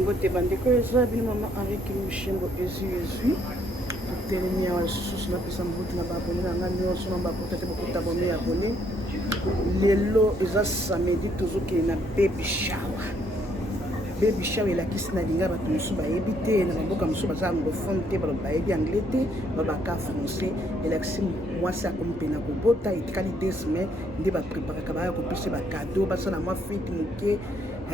Ngote bandeko ezwa bino mama avec shembo Ezui Ezui. Telemi ya susu na pesa mbutu na babone na ngani nyonso na bakota te bakota bone abone. Lelo eza samedi tozokende na baby shower. Baby shower elakisi na linga bato mosusu bayebi te na bamboka mosusu baza anglophone te bayebi anglais te babaka français elakisi mwasi akomi mpe na kobota etikali 2 semaines nde bapreparaka baya kopesa bakado basala mwa fete moke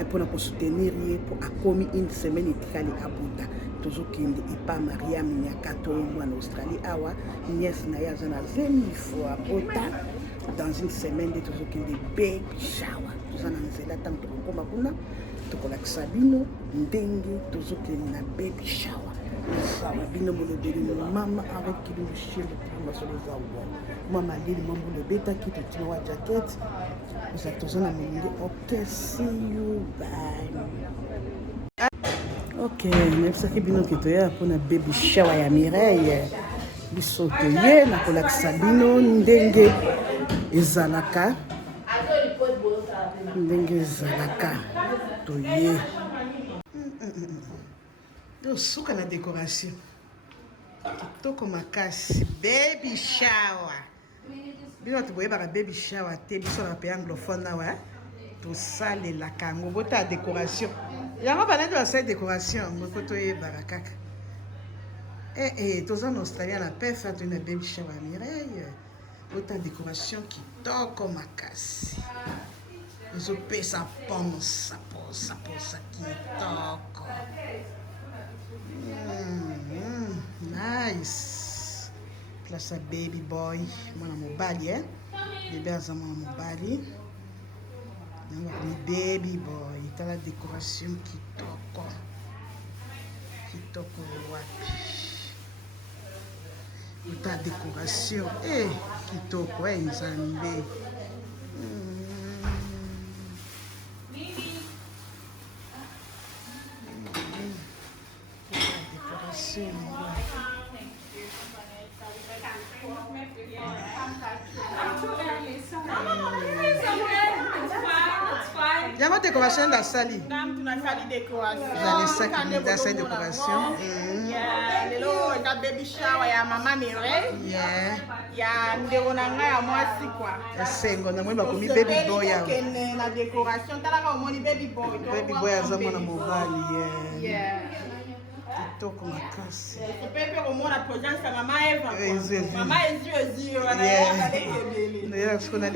mpona kosoutenir ye mpo akomi 1 semaine etikali abota tozokende epa Marianne nyakato mwana Australie awa nièce na ye aza na 20 000 fois abota dans une semaine nde tozokende baby shower toza na nzela ntango tokokoma kuna tokolakisa bino ndenge tozokende na baby shower ezawa bino molobeli mama avec kilumbu shembo masolo eza wa mama lili mambo lobetaki totima wa jacket eza toza na molonge ok see you bye. Ok, nayebisaki bino ke toya mpona baby shower ya Mireille biso toye na kolakisa bino ndenge ezalaka toye tosuka na décoration kitoko makasi baby shower bino bato boyebaka baby shower te biso na bape anglophone awa tosalelaka yango bota ya décoration yango banaki basali décoration moko toyebaka kaka toza na Australie na Perth toye na baby shower ya Mireille bota ya décoration kitoko makasi ezopesa posa kitoko nice place ya baby boy mwana mobali bebe aza mwana mobali ni baby boy tala décoration kitoko wapi ta décoration kitoko nzambe yango décoration dasali dasali décoration lelo eza baby shower ya mama Mireille ya ndeko na ngai ya mwasi kwa esengo na mwe bakomi baby boy ya kende na décoration talaka omoni baby boy aza mwana mobali kitoko makasi pepe komona présence ya mama Eva mama Ezui Ezui wana ya siko na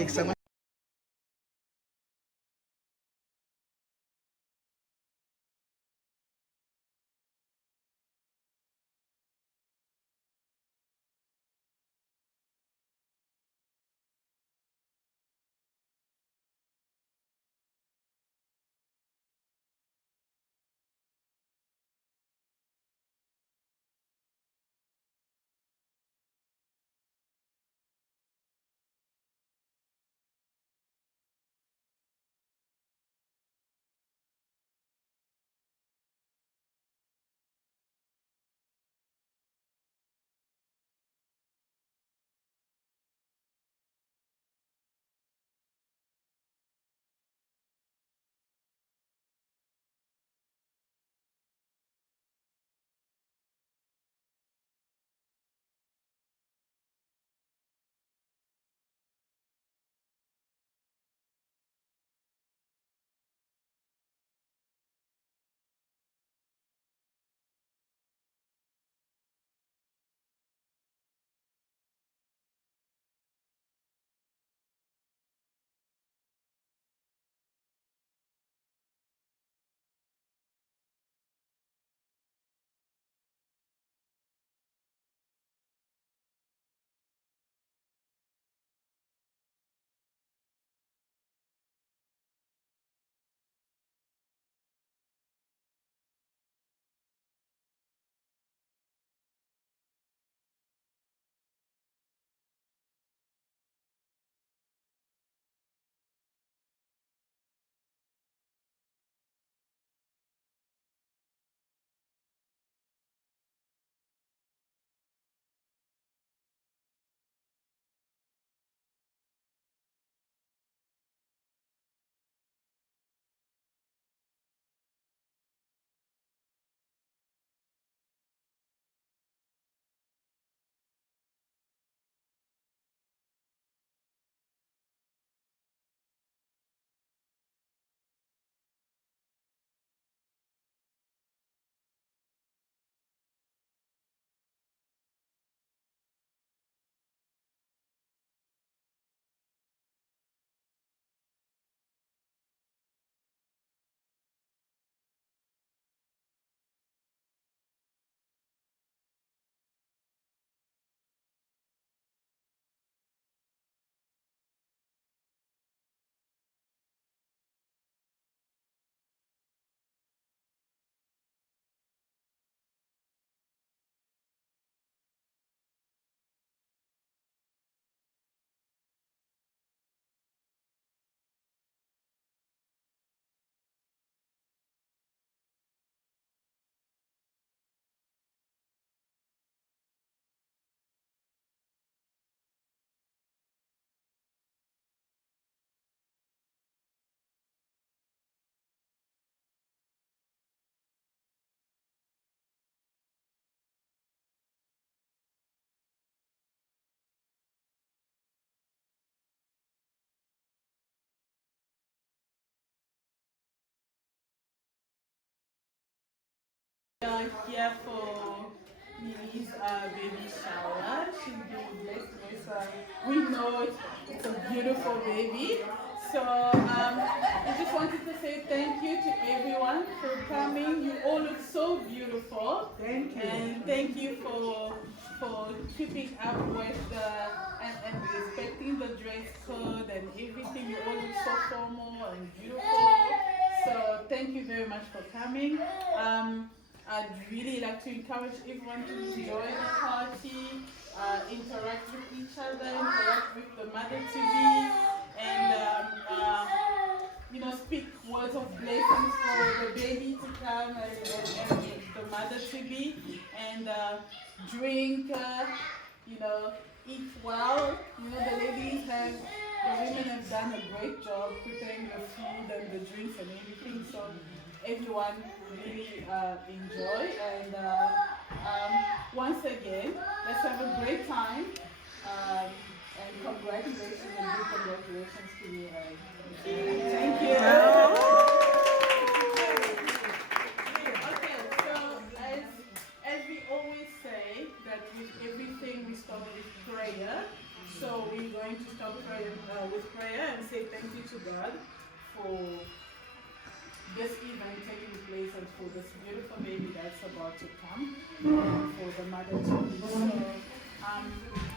We are here for Lily's baby shower. She's being blessed with, we know it's a beautiful baby. So I just wanted to say thank you to everyone for coming. You all look so beautiful. Thank you. And thank you for keeping up with and respecting the dress code and everything. You all look so formal and beautiful. So thank you very much for coming. I'd really like to encourage everyone to enjoy the party, interact with each other, interact with the mother-to-be, and speak words of blessings for the baby to come and the mother-to-be, and drink, eat well. The ladies the women have done a great job preparing the food and the drinks and everything. So everyone really enjoy, and once again, let's have a great time, and congratulations and big congratulations to you. Thank you. Okay, so as we always say, that with everything we start with prayer. So we're going to start with prayer and say thank you to God for this event taking place and for this beautiful baby that's about to come, and for the mother to be. So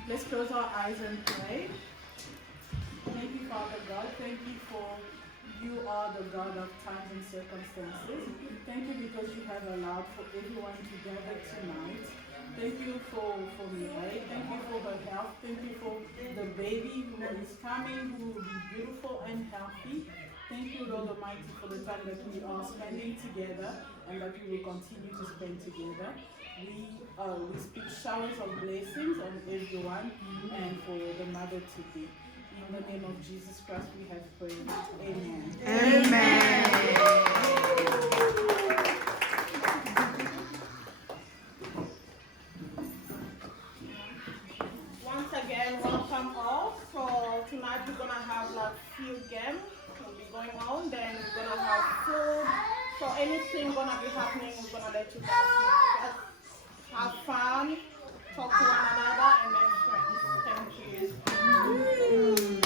let's close our eyes and pray. Thank you, Father God. Thank you for you are the God of times and circumstances. Thank you because you have allowed for everyone to gather tonight. Thank you for Mireille. Thank you for her health. Thank you for the baby who is coming, who will be beautiful and healthy. Thank you, Lord Almighty, for the time that we are spending together and that we will continue to spend together. We speak showers of blessings on everyone and for the mother to be. In the name of Jesus Christ we have prayed. Amen. Amen. Once again, welcome all. So tonight we're gonna have like few games will be going on. Then we're gonna have food. So anything gonna be happening, we're gonna let you guys know. Just have fun, talk to one another, and make friends. Thank you.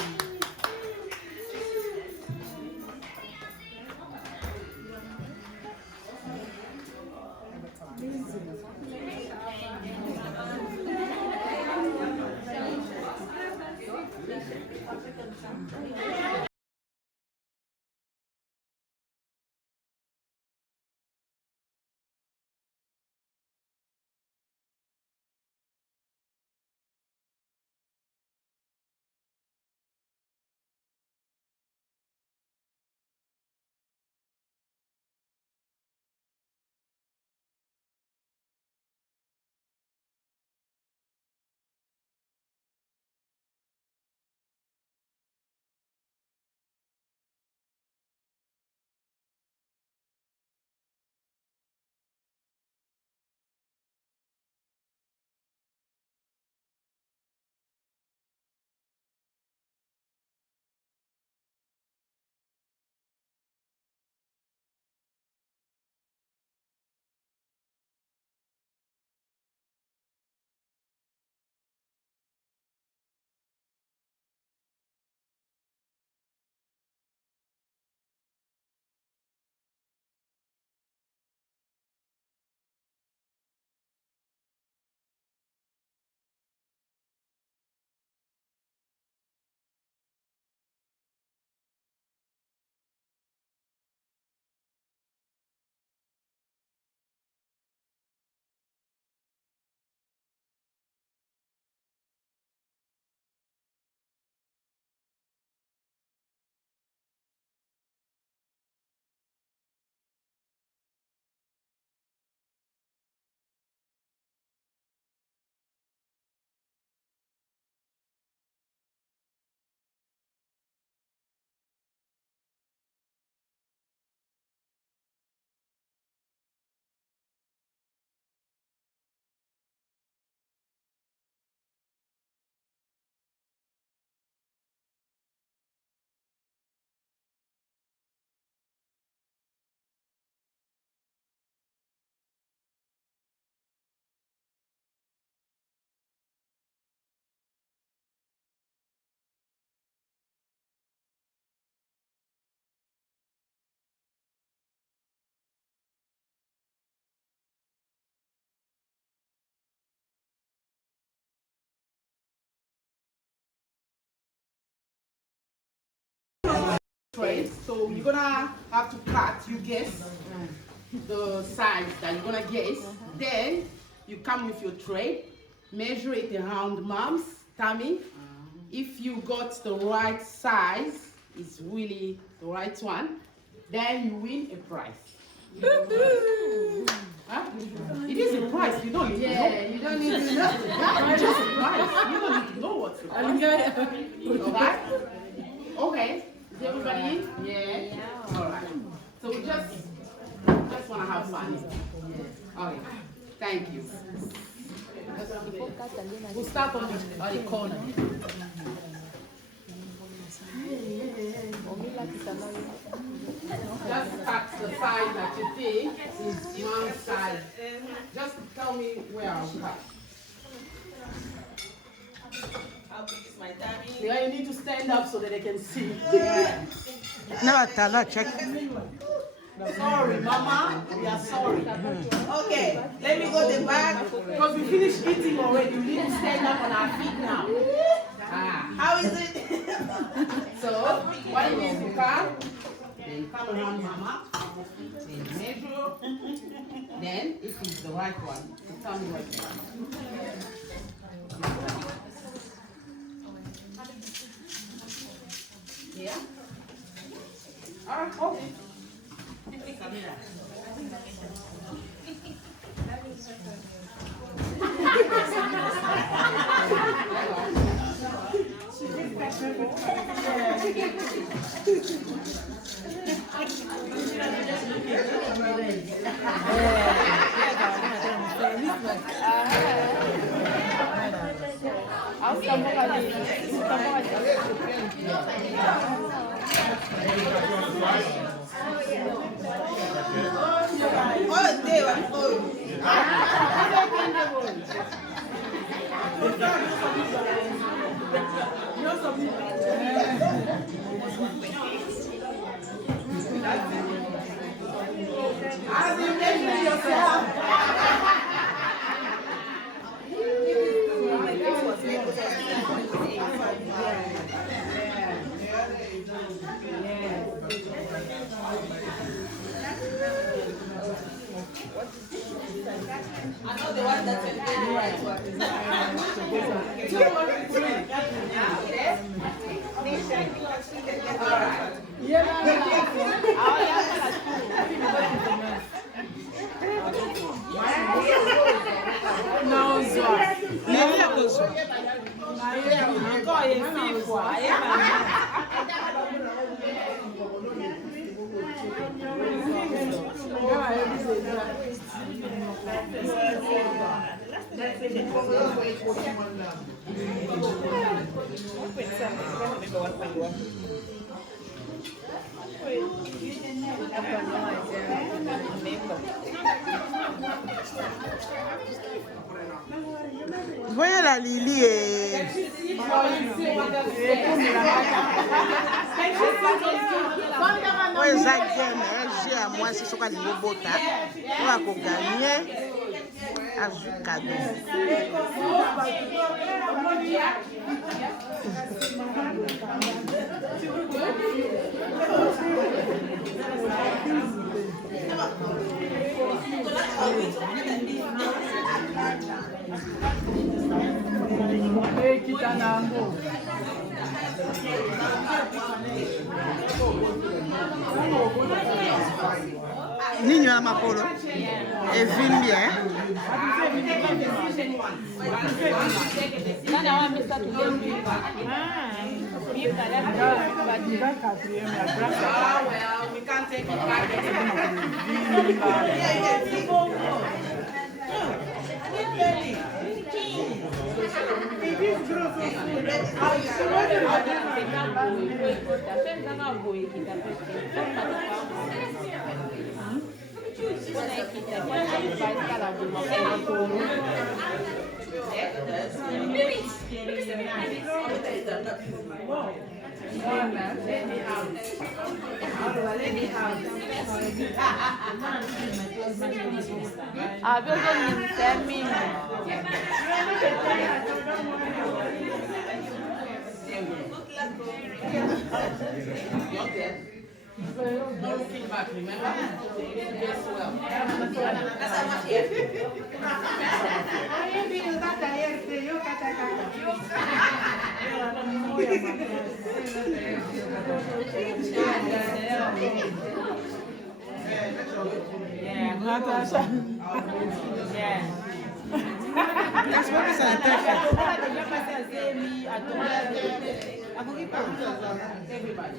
straight. So you're gonna have to cut, you guess the size that you're gonna guess. Then you come with your tray, measure it around mom's tummy. If you got the right size, it's really the right one, then you win a prize. Huh? It is a prize. You don't need to know. You don't need to know. It's just a prize. You don't need to know what's the prize. Alright? Okay. Is everybody in? Yeah. Alright. So we just want to have fun. Okay. Thank you. We'll start on the corner. Just cut the size that you think is one size. Just tell me where I'll cut. How big is my tummy? Yeah, you need to stand up so that they can see. No, check. Sorry, Mama. We are sorry. Okay, let me go the back. Because we finished eating already. We need to stand up on our feet now. How is it? So, what you need to come? Then come around Mama. Then measure. Then, if it's the right one, you tell me what you want. Yeah? Alright, hold it. I know the one that's in the right one. 2 or 3. Voyez la Lily et... Oui, exactement. J'ai à moi, c'est ce qu'on a dit au bota. On va gagner un cadeau. Niño a Mapolo. Et vin bien. Well, we can't take it back. Okay. No looking back, remember? Yes, well. That's what it's like. Everybody.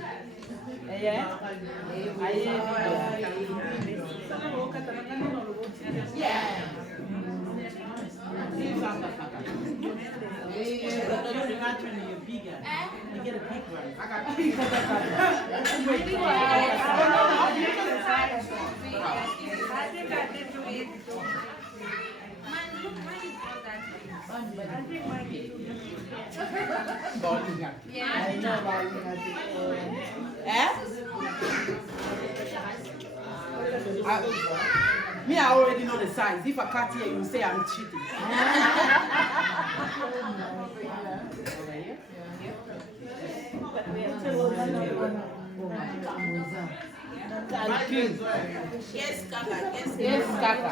Me, I already know the size. If I cut here, you say I'm cheating. Yes, Kaka. Yes, Kaka. Yes, Kaka.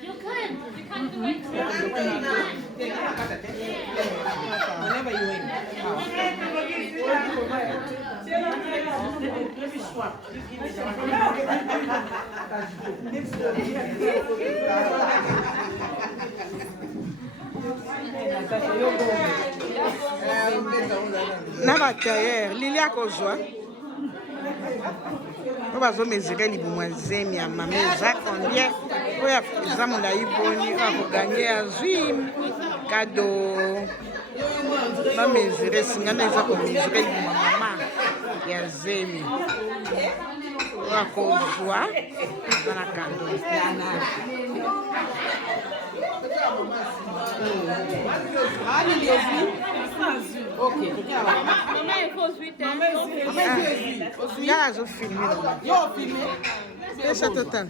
You can do it. Whenever you win. Nabatayer, Lilia Kozwa. On va mesurer les boumoisins, mais ma maison combien? Oui, ça mon a eu boni, on va gagner à Ezui cadeau. Ma mesurer, si on a mesurer les maman, il y a Zemi. On va Kozwa, dans la cadeau. Okay. Maman, il faut 8 ans. Là, je filme. Yo, filmé. C'est ça total.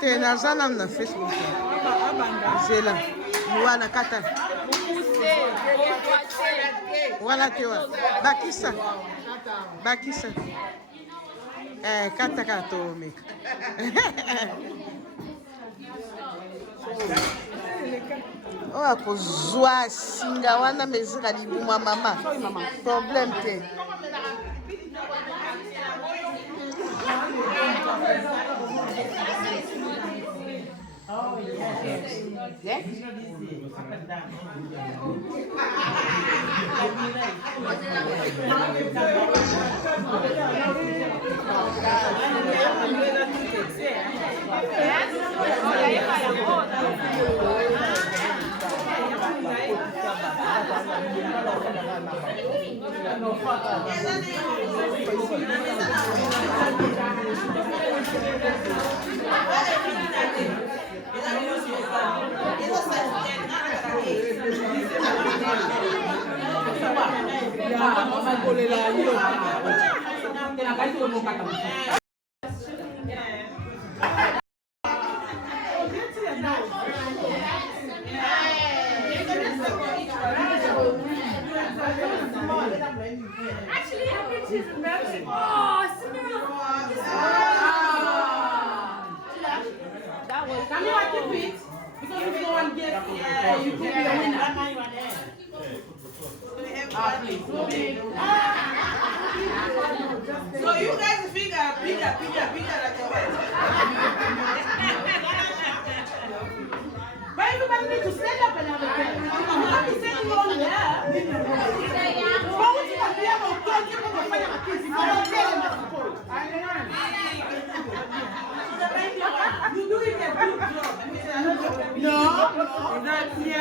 T'es dans un homme dans Facebook. C'est là. Voilà, Kata. Voilà, tu vois. Bakissa. Bakissa. Kata Kato, mec. Oh, akozwa singa wana mezira libuma mama. Problème te. Oh, yes. Yeah? Actually, I think she's embarrassing. Oh, that was. Can you keep it? Because if no one gets it, you could be a winner. Please. So you guys figure bigger like a bed. But everybody needs to stand up and have a care. You can't be sitting on there. Why would you not be able to talk to people when you're kids? You don't tell them at school. You do it a good job. No. That's the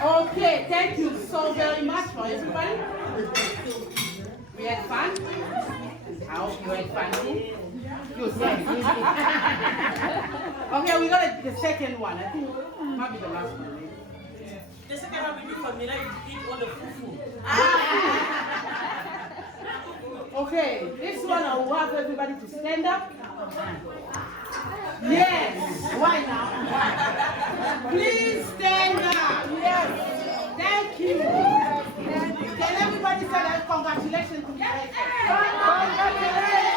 Okay, thank you so very much for everybody. We had fun. I hope you had fun too. Okay, we got the second one. I think might be the last one. The second one will be for Mireille to eat all the fufu. Okay, this one I will have everybody to stand up. Yes. Why now? Please stand up. Yes. Thank you. Can everybody say that? Congratulations to Mireille? Congratulations.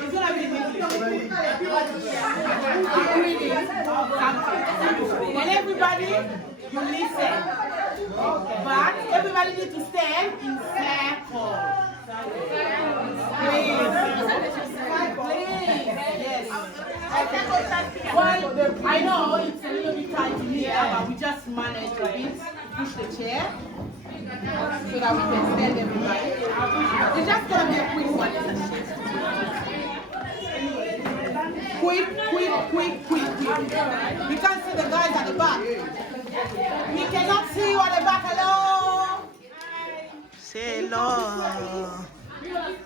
It's gonna be in English. I'm reading something. And everybody, you listen. But everybody needs to stand in circle. Please. Yes. Well, I know it's a little bit tight in here, but we just managed a bit. Push the chair so that we can stand everybody. It's just going to be a quick one. Quick. We can't see the guys at the back. We cannot see you at the back. Hello? Say hello.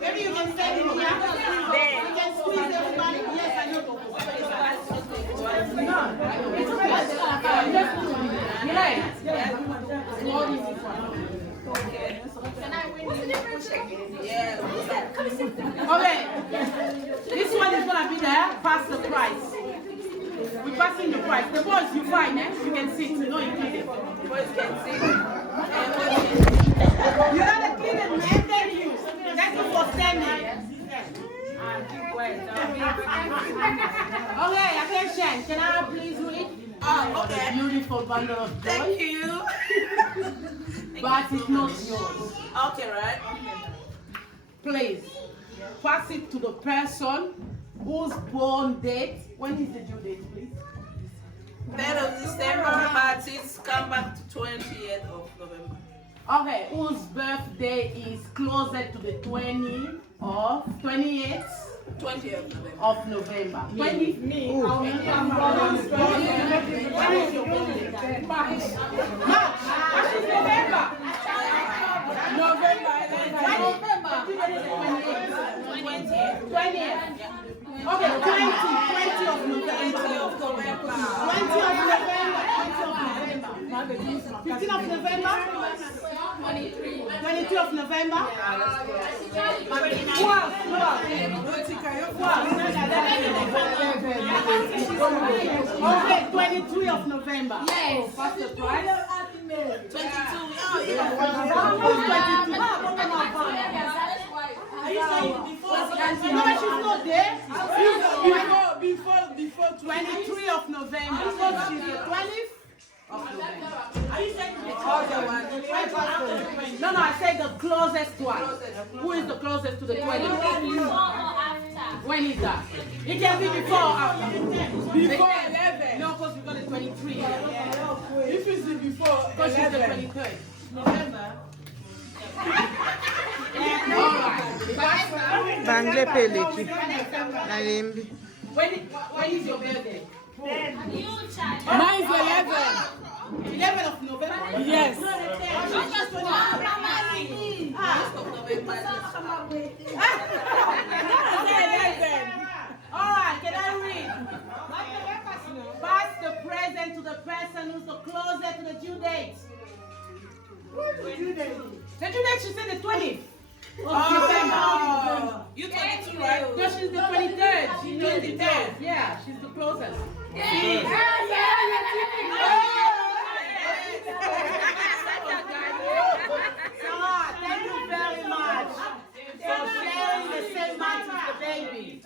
Maybe you can stand in here. You can squeeze everybody. Yes, I know. Okay. This one is gonna be there. Pass the prize. We're passing the prize. The boys, you fine, eh? You can sit. No, you can't. The boys can sit. You gotta clean it, man. Thank you. Thank you for standing. Okay, attention. Can I please read? Oh, okay. Beautiful bundle of joy. Thank you. But it's not yours. Okay, right? Please pass it to the person whose born date. When is the due date, please? 3rd of December, but it's come back to 20th of November. Okay, whose birthday is closer to the 20th of 28th 20th November. of November. 20? Me. When is your birthday? March. March is November. November. 20th. Okay, 20 of November. 20 of November. 15 of November. 23 of November. 23 of November. Yes. What's the price? 22. Oh, Are you saying before? No, she's not there. Before 23 of November. So she's the 20th of November. Are you saying No, I said the closest one. Who is the closest to the 20th? When is that? It can be before or after. Before 11. No, because we got the 23. If it's the before Because she's the 11. 23rd. November. Bangle peleki. Nalembi. When is your birthday? Mine is 11. 11 of November? Yes. Alright, can I read? Pass the present to the person who's the closest to the due date. The due date, she said the 20th of November. You 22, right? No, she's the 23rd. She's the 23rd. Yeah, she's the closest. Thank you very much for sharing the same month with the baby.